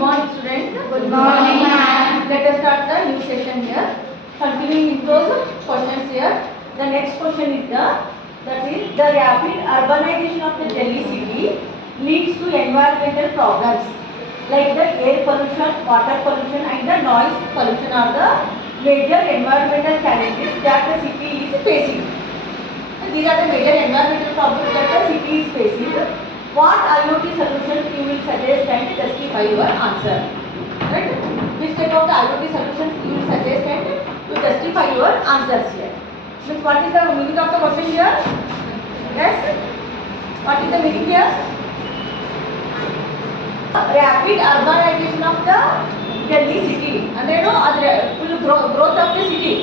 morning students. Good morning, ma'am. Let us start the new session here. Continuing with those questions here. The next question is that is the rapid urbanization of the Delhi city leads to environmental problems like the air pollution, water pollution and the noise pollution are the major environmental challenges that the city is facing. These are the major environmental problems that the city is facing. What IoT solutions you will suggest and justify your answer? Right? Which type of the IoT solutions you will suggest and to justify your answers here? Means what is the meaning of the question here? Yes? What is the meaning here? Rapid urbanization of the Delhi city. And you know, full growth of the city.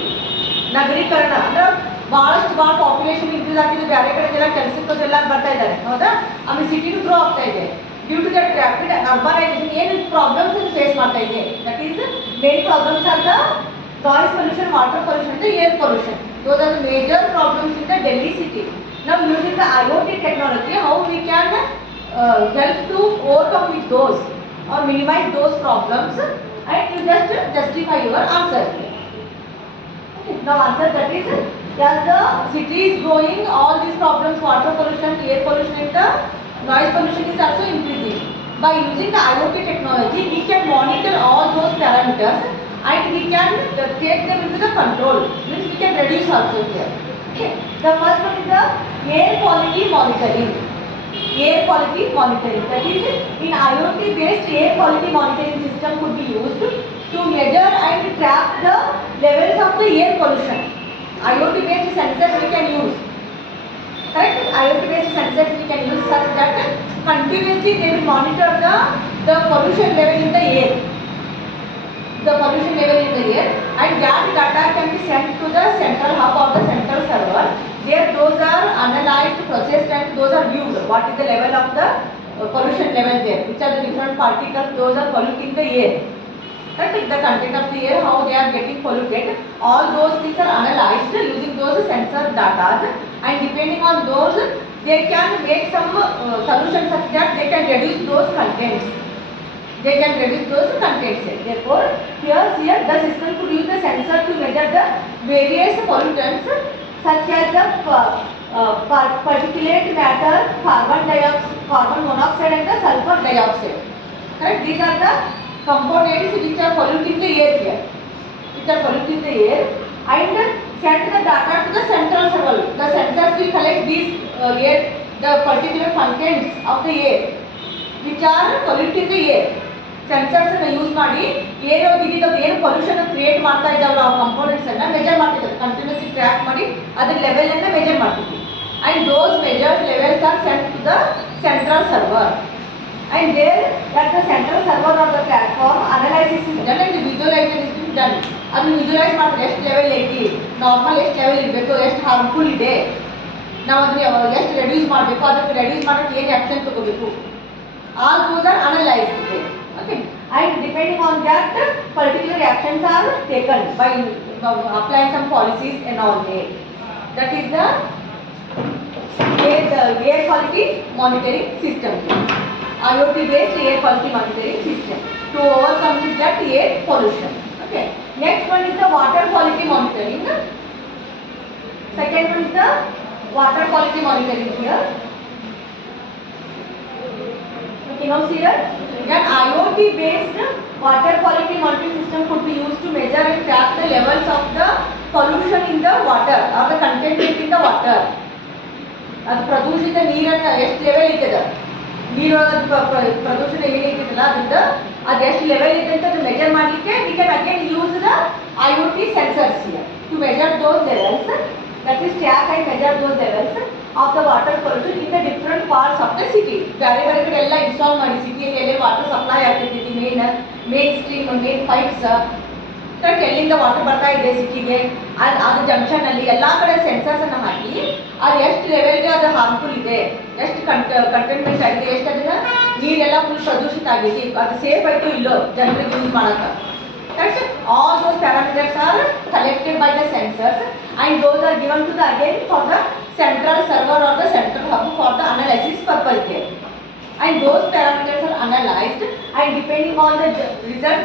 ನಗರೀಕರಣ ಅಂದ್ರೆ ಬಹಳಷ್ಟು population increase ಆಗಿದೆ, ಬೇರೆ ಕಡೆಗೆಲ್ಲ ಕೆಲಸಕ್ಕೋದೆಲ್ಲ ಬರ್ತಾ ಇದ್ದಾರೆ, ಹೌದಾ? ಆಮೇಲೆ ಸಿಟಿನೂ ಗ್ರೋ ಆಗ್ತಾ ಇದೆ. Due to that rapid urbanisation ಏನು ಪ್ರಾಬ್ಲಮ್ಸ್ ಫೇಸ್ ಮಾಡ್ತಾ ಇದೆ? That is main problems are the noise pollution, water pollution and air pollution. Those are the major problems in the Delhi city. Now using the IoT technology, how we can help to overcome with those or minimize those problems, and you just justify your answer. Now answer that is, as the city is growing, all these problems, water pollution, air pollution and the noise pollution is also increasing. By using the IoT technology, we can monitor all those parameters and we can take them into the control. Means we can reduce also here. Okay. The first one is the air quality monitoring. Air quality monitoring. That is, in IoT based air quality monitoring system could be used to measure and track the levels of the air pollution. IoT based sensors we can use. Correct? IoT based sensors we can use such that continuously they will monitor the pollution level in the air. The pollution level in the air, and that data can be sent to the central hub or the central server. There those are analyzed, processed and those are viewed. What is the level of the pollution level there? Which are the different particles those are polluting the air. That is the content of the air, how they are getting polluted. All those things are analyzed using those sensor data, and depending on those they can make some solutions such that they can reduce those contents. They can reduce those contents. Therefore, here the system could use the sensor to measure the various pollutants such as the particulate matter, carbon monoxide and the sulfur dioxide. Correct? These are the components which are polluting the air here. Which are polluting the air, and send the data to the central server. The sensors will collect these air, the particular contents of the air which are polluting the air. Sensors ಅನ್ನು ಯೂಸ್ ಮಾಡಿ ಏನೋ ದಿಗಿದವ್ರು ಏನು pollution create ಮಾಡ್ತಾ ಇದ್ದಾವಲ್ಲ ಆ ಕಂಪೋನೆಂಟ್ಸ್ ಅನ್ನ ಮೆಜರ್ ಮಾಡ್ತಿದ್ದಾರೆ, ಕಂಟಿನ್ಯೂಸ್ಲಿ ಟ್ರ್ಯಾಕ್ ಮಾಡಿ ಅದರ ಲೆವೆಲ್ ಅನ್ನ ಮೆಜರ್ ಮಾಡ್ತೀವಿ. And those measured levels are sent to the central server, and there that the central server of the platform analysis is done and visualisation is done. ಅದನ್ನು ವಿಜುವಲೈಸ್ ಮಾಡ್ತಾರೆ, ಎಷ್ಟು ಲೆವೆಲ್ ಐತಿ, ನಾರ್ಮಲ್ ಎಷ್ಟು ಲೆವೆಲ್ ಇರಬೇಕು, ಎಷ್ಟು ಹಾರ್ಮ್ಫುಲ್ ಇದೆ, ನಾವು ಅದನ್ನ ಎಷ್ಟು ರೆಡ್ಯೂಸ್ ಮಾಡಬೇಕು, ಅದಕ್ಕೆ ರೆಡ್ಯೂಸ್ ಮಾಡೋಕ್ಕೆ ಏನು ಆ್ಯಕ್ಷನ್ ತಗೋಬೇಕು, all those are analysed. Okay, and depending on that, particular actions are taken by applying some policies and all there. That is the air quality monitoring system, IoT based air quality monitoring system to overcome that air pollution. Okay, next one is the water quality monitoring. Second one is the water quality monitoring here. Okay, now see here. An IoT based water quality monitoring system could be used to measure and track the levels of the pollution in the water or the contaminant in the water. ಅದು ಪ್ರದೂಷಿತ ನೀರನ್ನು ಎಷ್ಟು ಲೆವೆಲ್ ಇರ್ತದೆ, ನೀರು ಪ್ರದೂಷಣ ಏನೈತಿದಲ್ಲ ಅದರಿಂದ ಅದು ಎಷ್ಟು ಲೆವೆಲ್ ಇದೆ ಅಂತ ಅದು ಮೆಜರ್ ಮಾಡಲಿಕ್ಕೆ we can again use the IoT sensors here to measure those levels. That is track and measure those levels of the water pollution in the different parts of the city. ಬೇರೆ ಬೇರೆ ಕಡೆ ಎಲ್ಲ ಇನ್ಸ್ಟಾಲ್ ಮಾಡಿ ಸಿಟಿಯಲ್ಲಿ ಎಲ್ಲಿ ವಾಟರ್ ಸಪ್ಲೈ ಆಗ್ತೈತಿ, main stream main pipes ಎಲ್ಲಿಂದ ವಾಟರ್ ಬರ್ತಾ ಇದೆ ಸಿಟಿಗೆ, ಅದು ಜಂಕ್ಷನಲ್ಲಿ ಎಲ್ಲ ಕಡೆ ಸೆನ್ಸರ್ಸ್ ಅನ್ನು ಹಾಕಿ ಅದು ಎಷ್ಟು ಲೆವೆಲ್ಗೆ ಅದು ಹಾರ್ಮ್ಫುಲ್ ಇದೆ, ಎಷ್ಟು ಕಂಟೈನ್ಮೆಂಟ್ ಆಗಿದೆ, ಎಷ್ಟು ಅದನ್ನ ನೀರೆಲ್ಲ ಫುಲ್ ಪ್ರದೂಷಿತ ಆಗಿದೆ, ಅದು ಸೇಫ್ ಆಯಿತು ಇಲ್ಲೋ ಜನರಿಗೆ ಯೂಸ್ ಮಾಡೋಕ್ಕೆ. That's all those parameters are collected by the sensors and those are given to the again for the central server or the central hub for the analysis purpose there. And those parameters are analyzed and depending on the result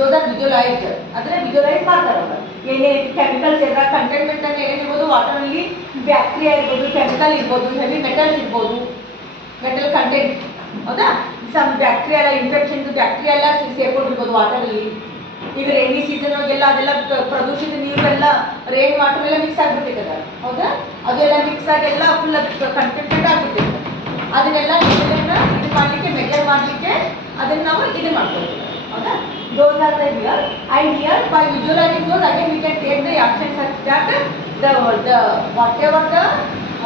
those are visualized. ಅದನ್ನ ವಿಜುವಲೈಸ್ ಮಾಡ್ತಾರೆ ಅವರು. ಏನೇ ಕೆಮಿಕಲ್ಸ್ ಎಲ್ಲ ಕಂಟೈನ್ಮೆಂಟ್ ಅಂದ್ರೆ ಏನಿರ್ಬೋದು, ವಾಟರಲ್ಲಿ ಬ್ಯಾಕ್ಟೀರಿಯಾ ಇರ್ಬೋದು, ಕೆಮಿಕಲ್ ಇರ್ಬೋದು, ಹೆವಿ ಮೆಟಲ್ಸ್ ಇರ್ಬೋದು, ಮೆಟಲ್ ಕಂಟೆಂಟ್, ಹೌದಾ? ಸಮ್ ಬ್ಯಾಕ್ಟೀರಿಯಾ ಎಲ್ಲ ಇನ್ಫೆಕ್ಷನ್ ಬ್ಯಾಕ್ಟೀರಿಯಾ ಎಲ್ಲ ಸೇರ್ಕೊಂಡಿರ್ಬೋದು ವಾಟರಲ್ಲಿ. ಈಗ ರೈನಿ ಸೀಸನ್ ಒಳಗೆಲ್ಲ ಅದೆಲ್ಲ ಪ್ರದೂಷಿತ ನೀರೆಲ್ಲ ರೈನ್ ವಾಟರ್ ಎಲ್ಲ ಮಿಕ್ಸ್ ಆಗಿಬಿಟ್ಟಿರ್ತದೆ, ಹೌದಾ? ಅದೆಲ್ಲ ಮಿಕ್ಸ್ ಆಗಿ ಎಲ್ಲ ಫುಲ್ ಕಂಟೆಂಟೆಡ್ ಆಗಿಬಿಟ್ಟಿರ್ತದೆ. ಅದನ್ನೆಲ್ಲ ಇದು ಮಾಡಲಿಕ್ಕೆ ಮೆಜರ್ ಮಾಡಲಿಕ್ಕೆ ಅದನ್ನು ನಾವು ಇದು ಮಾಡ್ಕೊಳ್ತೀವಿ, ಹೌದಾ? those are the here and here by visualizing those again we can take the action such that the whatever the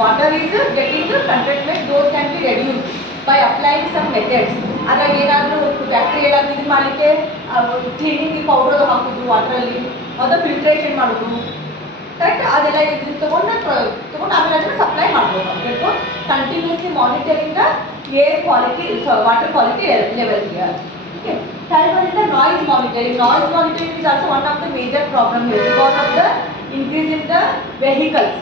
water is getting the contentment those can be reduced by applying some methods. ಅದ್ರಾಗ ಏನಾದರೂ ಬ್ಯಾಕ್ಟೀರಿಯಾ ಏನಾದರೂ ಇದು ಮಾಡಲಿಕ್ಕೆ cleaning powder ಹಾಕೋದು ವಾಟ್ರಲ್ಲಿ, ಅದು ಫಿಲ್ಟ್ರೇಷನ್ ಮಾಡೋದು, ಕರೆಕ್ಟ್? ಅದೆಲ್ಲ ಇದನ್ನು ತೊಗೊಂಡು ಆಮೇಲೆ ಅದನ್ನು ಸಪ್ಲೈ ಮಾಡ್ಬೋದು. ಅದಕ್ಕೆ continuously monitoring the air quality, water quality level here. Okay. Third one is the noise monitoring. Noise monitoring is also one of the major problem here because of the increase in the vehicles.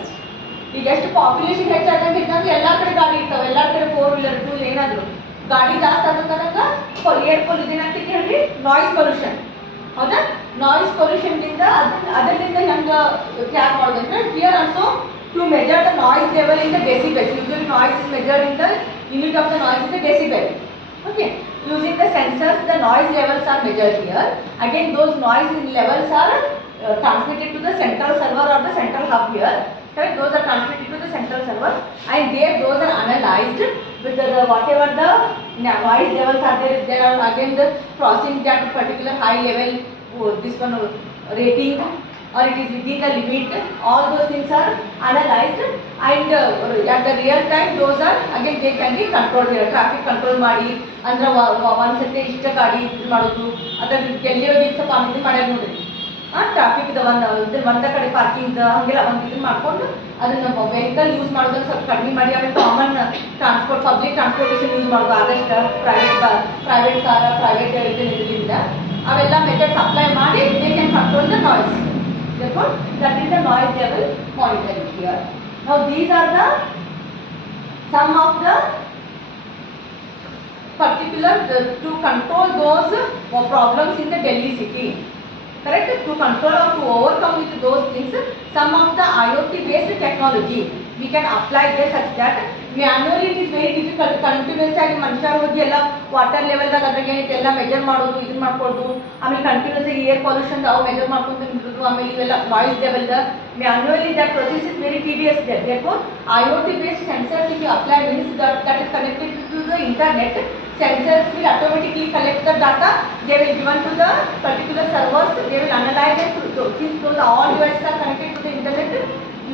ಈಗ ಎಷ್ಟು ಪಾಪ್ಯುಲೇಷನ್ ಹೆಚ್ಚಾದಂಗೆ ಇದ್ದಂಗೆ ಎಲ್ಲ ಕಡೆ ಗಾಡಿ ಇರ್ತಾವೆ, ಎಲ್ಲ ಕಡೆ 4 wheeler 2 wheeler ಏನಾದರೂ ಗಾಡಿ ಜಾಸ್ತಿ ಆದಂಗೆ ಏರ್ ಪೊಲ್ಯೂಷನ್ ಅಂತ ಹೇಳ್ರಿ ನಾಯ್ಸ್ ಪೊಲ್ಯೂಷನ್, ಹೌದಾ? ನಾಯ್ಸ್ ಪೊಲ್ಯೂಷನ್ದಿಂದ ಅದರಿಂದ ಹೆಂಗೆ ಟ್ರ್ಯಾಕ್ ಮಾಡೋದಂದ್ರೆ here also to measure the noise level in the decibel. Usually noise is measured in the unit of the noise in the decibel. Okay. Using the sensors, the noise levels are measured here. Again, those noise levels are transmitted to the central server or the central hub here. Correct? Those are transmitted to the central server, and there those are analyzed with the whatever the noise levels are there. There are again the crossing that particular high level, this one rating, or it is within the limit. All those things are analyzed, and at the real time those are again they can be controlled here. Traffic control ಮಾಡಿ ಅಂದ್ರೆ ಒಂದ್ಸತಿ ಇಷ್ಟ ಗಾಡಿ ಇದು ಮಾಡೋದು, ಅದ್ರ ಎಲ್ಲಿ ಹೋಗಿರ್ತಪ್ಪ ಇದು ಮಾಡ್ಯಾರ ನೋಡ್ರಿ, ಟ್ರಾಫಿಕ್ದ ಒಂದ ಕಡೆ ಪಾರ್ಕಿಂಗ್ ಹಂಗೆಲ್ಲ ಒಂದು ಇದನ್ನ ಮಾಡ್ಕೊಂಡು ಅದನ್ನ ವೆಹಿಕಲ್ ಯೂಸ್ ಮಾಡೋದನ್ನ ಸ್ವಲ್ಪ ಕಡಿಮೆ ಮಾಡಿ ಆಮೇಲೆ common transport public transportation use ಮಾಡೋದು ಆದಷ್ಟು ಪ್ರೈವೇಟ್ ಕಾರ ಪ್ರೈವೇಟ್ ಇದರಿಂದ ಅವೆಲ್ಲ ಮೆಥಡ್ಸ್ ಅಪ್ಲೈ ಮಾಡಿ they can control the noise. Therefore, that is the noise level monitoring here. Now, these are the some of the particular to control those problems in the Delhi city. Correct? To control or to overcome with those things, some of the IoT based technology we can apply there such that manually it is very difficult. Continuous ಆಗಿ ಮನುಷ್ಯರು ಹೋಗಿ ಎಲ್ಲ ವಾಟರ್ ಲೆವೆಲ್ದಾಗ ಅದ್ರಾಗ ಏನೈತೆ ಎಲ್ಲ ಮೆಜರ್ ಮಾಡೋದು, ಇದನ್ನ ಮಾಡ್ಕೊಳ್ಳೋದು, ಆಮೇಲೆ ಕಂಟಿನ್ಯೂಸ್ ಆಗಿ ಏರ್ ಪೊಲ್ಯೂಷನ್ ಅವು ಮೆಜರ್ ಮಾಡ್ಕೊಂಡು ನಿಂತಿರೋದು, ಆಮೇಲೆ ಇವೆಲ್ಲ ವಾಯ್ಸ್ ಲೆವೆಲ್ದ manually that process is very tedious there. Therefore, IoT based sensors if you apply means that is connected to the internet, sensors will automatically collect the data, they will given to the particular servers, they will analyze it. Since those all devices are connected to the internet,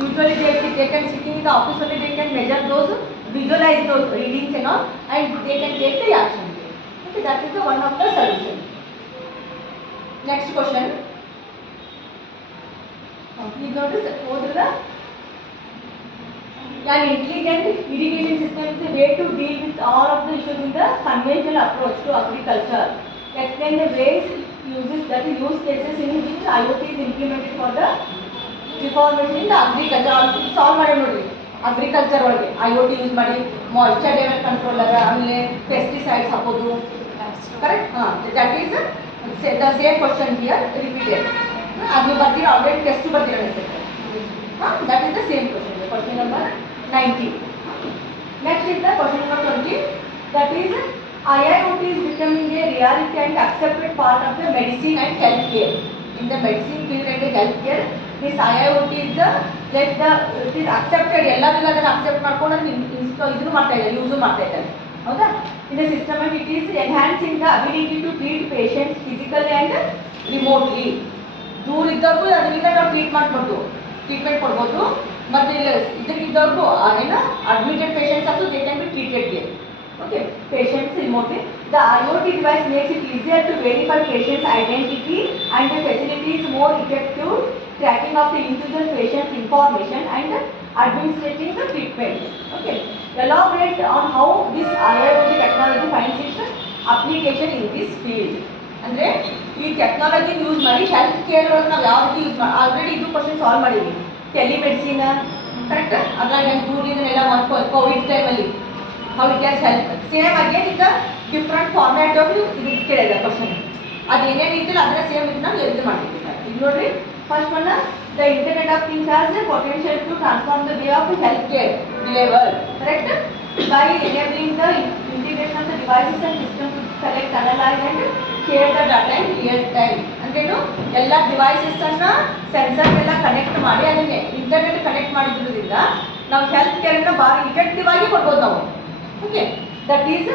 usually they can sitting in the office only, they can measure those, visualize those readings and all, and they can take the action. Okay, that is the one of the solution. Next question. Please notice over the an intelligent irrigation system is a way to deal with all of the issues in the conventional approach to agriculture. Explain the ways uses that is use cases in which IoT is implemented for the reformation in the agriculture. Solve ಮಾಡಿ ನೋಡ್ರಿ ಅಗ್ರಿಕಲ್ಚರ್ ಒಳಗೆ IoT use ಮಾಡಿ moisture level controller, ಆಮೇಲೆ ಪೆಸ್ಟಿಸೈಡ್ಸ್ ಹಾಕೋದು, correct? That is the same question here repeated. ಅದು ಬರ್ತೀರ already test ಬರ್ತೀರ ಅನಿಸುತ್ತೆ. That is the same question, question number 19. Next is the question number 20. That is IIoT is becoming a reality and accepted part of the medicine and healthcare. In the medicine field and the healthcare, this IIoT is the it is accepted. ಎಲ್ಲರಿಗೂ ಅದನ್ನು ಅಕ್ಸೆಪ್ಟ್ ಮಾಡ್ಕೊಂಡು ಇದನ್ನು ಮಾಡ್ತಾ ಇದ್ದಾರೆ, ಯೂಸು ಮಾಡ್ತಾ ಇದ್ದಾರೆ, ಹೌದಾ? In the system and it is enhancing the ability to treat patients physically and remotely. ದೂರ ಇದ್ದವ್ರಿಗೂ ಅದರಿಂದ ನಾವು ಟ್ರೀಟ್ಮೆಂಟ್ ಕೊಡ್ಬೋದು, ಮತ್ತು ಇದಕ್ಕಿದ್ದವ್ರಿಗೂ ಏನು admitted patients also they can be treated there. Okay, patients remotely. The IoT device makes it easier to verify patient's identity and the facilities more effective tracking of the individual patient's information and administrating the treatment. Okay, elaborate on how this IoT technology finds its application in this field. ಅಂದರೆ ಈ technology use ಮಾಡಿ health care ಒಳಗೆ ನಾವು ಯಾವ ರೀತಿ ಯೂಸ್ ಮಾಡಿ ಆಲ್ರೆಡಿ ಇದು question solve ಮಾಡಿದ್ವಿ. Telemedicine, correct? ಅದ್ರಾಗ ದೂರದಿಂದನೆಲ್ಲ ಕೋವಿಡ್ ಟೈಮಲ್ಲಿ how it has helped. Same again in the different format of ಇದು ಕೇಳಿದೆ ಕ್ವಶನ್. ಅದು ಏನೇನು ಇದ್ದಿಲ್ಲ ಅದನ್ನ ಸೇಮ್ ಇದನ್ನ ಇದು ಮಾಡಿರ್ತಾರೆ. ಈಗ ನೋಡ್ರಿ first one, the internet of things has a potential to transform the way of health care deliver, correct, by enabling the integration of the devices and system to collect, analyze and share the data in real time. ಅಂದ್ರೇನು, ಎಲ್ಲ ಡಿವೈಸಸ್ ಅನ್ನ ಸೆನ್ಸರ್ ಎಲ್ಲ ಕನೆಕ್ಟ್ ಮಾಡಿ ಅದನ್ನೇ internet connect ಮಾಡಿದ್ರಿಂದ ನಾವು health care ಅನ್ನ ಭಾಳ ಇಫೆಕ್ಟಿವ್ ಆಗಿ ಕೊಡ್ಬೋದು ನಾವು. Okay, that is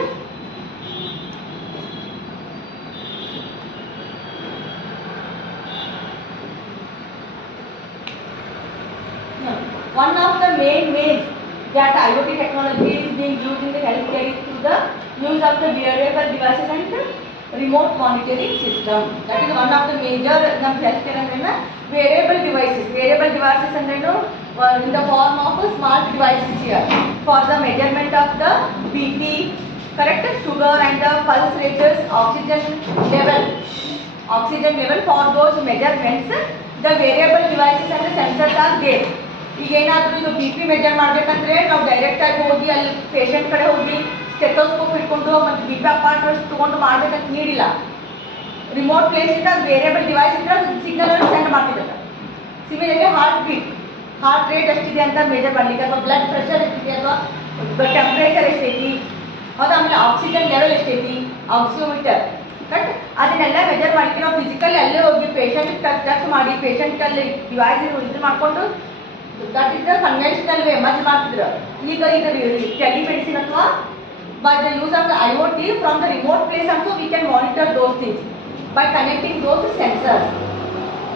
one of the main ways that IoT technology is being used in the healthcare is through the use of the wearable devices and remote monitoring system. That is one of the major ನಮ್ಮ healthcare ಅಂದ್ರೆ wearable devices. Wearable devices ಅಂದ್ರೇನು, in the form of smart devices here for the measurement of the BP, correct, sugar and the pulse rates, oxygen level. For those measurements, the wearable devices and the sensors are there. ಈಗ ಏನಾದರೂ ಇದು B P measure ಮಾಡಬೇಕಂದ್ರೆ ನಾವು ಡೈರೆಕ್ಟಾಗಿ ಹೋಗಿ ಅಲ್ಲಿ ಪೇಷಂಟ್ ಕಡೆ ಹೋಗಿ ಸ್ಟೆಥೋಸ್ಕೋಪ್ ಇಟ್ಕೊಂಡು ಮತ್ತು ಬಿ ಪಿ ಅಪಾರ್ಟ್ಮೆಂಟ್ಸ್ ತೊಗೊಂಡು ಮಾಡಬೇಕಂತ ನೀಡಿಲ್ಲ. ರಿಮೋಟ್ ಪ್ಲೇಸಿಂದ ಅದು ವೇರಿಯಬಲ್ ಡಿವೈಸ್ ಇದ್ದರೆ ಅದು ಸಿಗ್ನಲನ್ನು ಸೆಂಡ್ ಮಾಡ್ತಿದ್ದಾರೆ. ಸಿಮಿಲರ್ಲಿ ಹಾರ್ಟ್ ರೇಟ್ ಎಷ್ಟಿದೆ ಅಂತ ಮೆಜರ್ ಮಾಡಲಿಕ್ಕೆ, ಅಥವಾ ಬ್ಲಡ್ ಪ್ರೆಷರ್ ಎಷ್ಟಿದೆ, ಅಥವಾ ಟೆಂಪ್ರೇಚರ್ ಎಷ್ಟೈತಿ, ಹೌದಾ, ಆಮೇಲೆ ಆಕ್ಸಿಜನ್ ಲೆವೆಲ್ ಎಷ್ಟೈತಿ, ಆಕ್ಸಿಯೋಮೀಟರ್, ಕರೆಕ್ಟ್, ಅದನ್ನೆಲ್ಲ ಮೆಜರ್ ಮಾಡಲಿಕ್ಕೆ ನಾವು ಫಿಸಿಕಲಿ ಅಲ್ಲೇ ಹೋಗಿ ಪೇಷಂಟ್ ಟಚ್ ಮಾಡಿ ಪೇಷಂಟಲ್ಲಿ ಡಿವೈಸ್ ಇದು ಮಾಡಿಕೊಂಡು, that is the conventional way ಮೊದಲು ಮಾಡ್ತಿದ್ರು. ಈಗ ಟೆಲಿಮೆಡಿಸಿನ್ ಅಥವಾ by the use of the IoT from the remote place also we can monitor those things by connecting those sensors.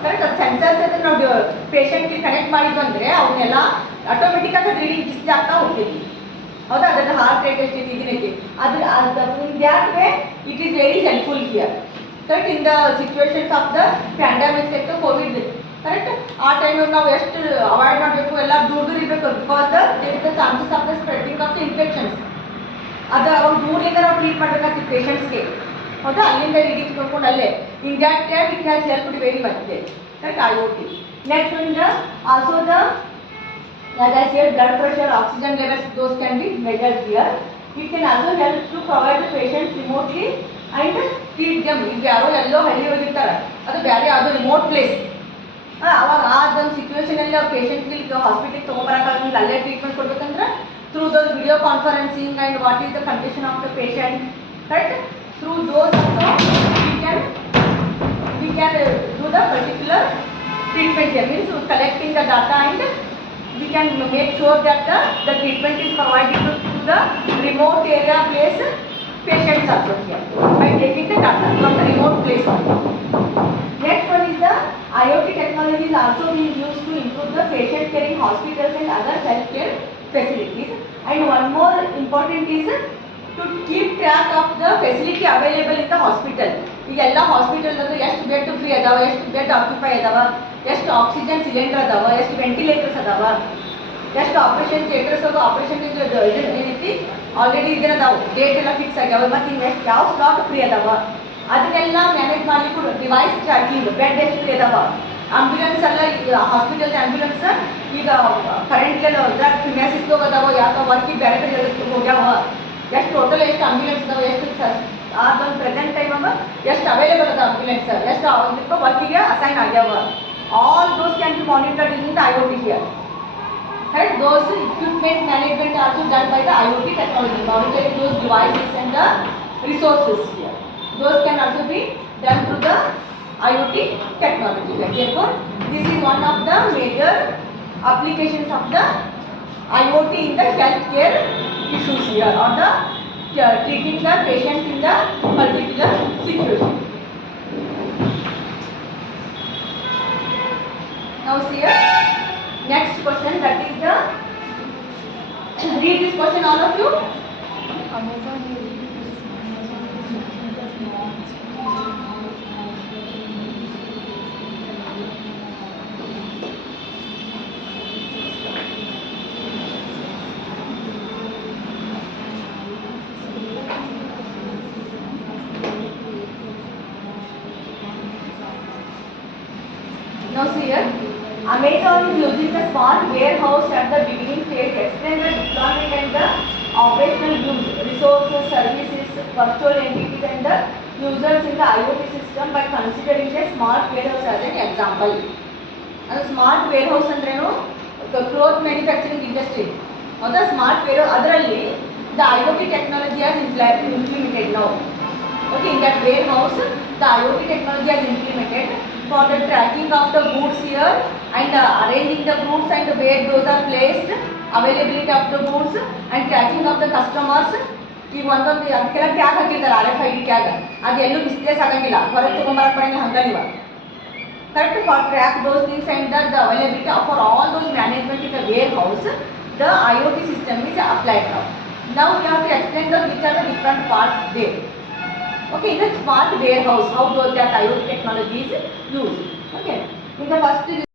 Correct, ಅದು ಸೆನ್ಸರ್ಸ್ ಅಂದರೆ ನಾವು ಪೇಷಂಟ್ಗೆ ಕನೆಕ್ಟ್ ಮಾಡಿದ್ವು ಅಂದರೆ ಅವನ್ನೆಲ್ಲ ಆಟೋಮೆಟಿಕ್ ಆಗಿ ರೀಡಿಂಗ್ ಡಿಸ್ಪ್ಲೇ ಆಗ್ತಾ ಹೋಗ್ತೈತಿ, ಹೌದಾ, ಅದರ ಹಾರ್ಟ್ ರೇಟ್ ಎಷ್ಟೈತಿ, ಇದನ್ನೈತಿ, in that way it is very helpful here. Correct, in the situations of the pandemics ಮತ್ತು ಕೋವಿಡ್, ಕರೆಕ್ಟ್, ಆ ಟೈಮಿಗೆ ನಾವು ಎಷ್ಟು ಅವಾಯ್ಡ್ ಮಾಡಬೇಕು, ಎಲ್ಲ ದೂರ ಇರಬೇಕು, because there is the chances of the spreading of the infections. ಅದು ಅವಾಗ ದೂರಿಂದ ನಾವು ಟ್ರೀಟ್ ಮಾಡಬೇಕಾಗ್ತದೆ ಪೇಷಂಟ್ಸ್ಗೆ, ಹೌದಾ, ಅಲ್ಲಿಂದ ರೀಡಿಂಗ್ ತೊಗೊಂಡು ಅಲ್ಲೇ. In that time it has helped very much they, correct, IoT. Next one also the, as I said, blood pressure, oxygen levels, those can be measured here. It can also help to provide the patients remotely and treat them. ಈಗ ಯಾರೋ ಎಲ್ಲೋ ಹಳ್ಳಿ ಹೋಗಿರ್ತಾರೆ, ಅದು ಬೇರೆ ಯಾವುದೋ remote place, ಅವಾಗ ಅದೊಂದು ಸಿಚುವೇಶನಲ್ಲಿ ಅವ್ರು ಪೇಷಂಟ್ಗೆ ಈಗ ಹಾಸ್ಪಿಟಲ್ಗೆ ತೊಗೊಂಬರಕ್ಕಾಗಂಗಿಲ್ಲ, ಅಲ್ಲೇ ಟ್ರೀಟ್ಮೆಂಟ್ ಕೊಡ್ಬೇಕಂದ್ರೆ through those video conferencing and what is the condition of the patient, correct, through those also we can do the particular treatment here, means collecting the data and we can make sure that the treatment is provided to the remote area place patients also here by taking the data from the remote place also. Next one is the IoT technology is also being used to improve the patient care in hospitals and other healthcare facilities. And one more important is to keep track of the facility available in the hospital. ಈಗ ಎಲ್ಲ ಹಾಸ್ಪಿಟಲ್ದಾಗ ಎಷ್ಟು bed free ಅದಾವ, ಎಷ್ಟು bed occupy ಅದಾವ, ಎಷ್ಟು oxygen cylinder ಅದಾವ, ಎಷ್ಟು ವೆಂಟಿಲೇಟರ್ಸ್ ಅದಾವ, ಎಷ್ಟು ಆಪರೇಷನ್ ಥಿಯೇಟರ್ಸ್ ಅದಾವ, ಆಪರೇಷನ್ ಏನೈತಿ ಆಲ್ರೆಡಿ ಇದನ್ನದಾವು ಡೇಟ್ ಎಲ್ಲ ಫಿಕ್ಸ್ ಆಗ್ಯಾವ, ಮತ್ತು ಇನ್ನು ಎಷ್ಟು ಯಾವ ಸ್ಲಾಟ್ ಫ್ರೀ ಅದಾವ, ಅದನ್ನೆಲ್ಲ ಮ್ಯಾನೇಜ್ ಮಾಡಲಿಕ್ಕೆ ಡಿವೈಸ್ ಟ್ರ್ಯಾಕಿಂಗ್, ಬೆಡ್ ಎಷ್ಟು ಫ್ರೀ ಅದಾವ, ಆಂಬ್ಯುಲೆನ್ಸ್ ಎಲ್ಲ ಈಗ ಹಾಸ್ಪಿಟಲ್ಸ್ ಆಂಬ್ಯುಲೆನ್ಸ್ ಈಗ ಕರೆಂಟ್ಲೆಲ್ಲ ಇದ್ರಾಗ ಫಿನಾನ್ಸಿಸ್ದಾಗ ಅದಾವ, ಯಾಕೆ ವರ್ಕಿಗೆ ಬೇರೆ ಕಡೆ ಹೋಗ್ಯಾವ, ಎಷ್ಟು ಟೋಟಲ್ ಎಷ್ಟು ಆಂಬ್ಯುಲೆನ್ಸ್ ಅದಾವ, ಎಷ್ಟು ಅದೊಂದು ಪ್ರೆಸೆಂಟ್ ಟೈಮ್ ಅವ ಎಷ್ಟು ಅವೈಲೇಬಲ್ ಅದ ಆಂಬ್ಯುಲೆನ್ಸ್, ಎಷ್ಟು ಇದಕ್ಕೆ ವರ್ಕಿಗೆ ಅಸೈನ್ ಆಗ್ಯಾವ, all those can be monitored in the IoT here. Right, those equipment management are also done by the IoT technology, monitoring those devices and the resources here. Those can also be done through the IoT technology. Therefore, this is one of the major applications of the IoT in the healthcare issues here, or the treating the patients in the particular situation. Now see here, next question, that is the, read this question all of you. Now see here, Amazon is using the smart warehouse at the beginning stage, extend the deployment and the operational use, resources, services, virtual entities and the users in the IoT system by considering a smart warehouse as an example. And smart warehouse ಅಂದ್ರೇನು cloth manufacturing industry ಹೌದಾ smart wear ಅದರಲ್ಲಿ the IoT technology has implemented now. Okay, in that warehouse the IoT technology has implemented for the tracking of the goods here and arranging the goods and where those are placed, availability of the goods and tracking of the customers. ಈಗ ಒಂದೊಂದು ಅದಕ್ಕೆಲ್ಲ ಟ್ಯಾಗ್ ಹಾಕಿರ್ತಾರೆ RFID tag, ಅದು ಎಲ್ಲೂ ಮಿಸ್ಟೇಕ್ಸ್ ಆಗಂಗಿಲ್ಲ, ಹೊರಗೆ ತೊಗೊಂಬರಕ್ಕೆ ಬರಂಗಿಲ್ಲ ಹಂಗ ನೀವು correct for track those things and the availability for all those management in the warehouse. The IoT system is applied now. Now we have to explain which are the different parts there. Okay, in the smart warehouse, how that IoT technology is used. Okay, in the first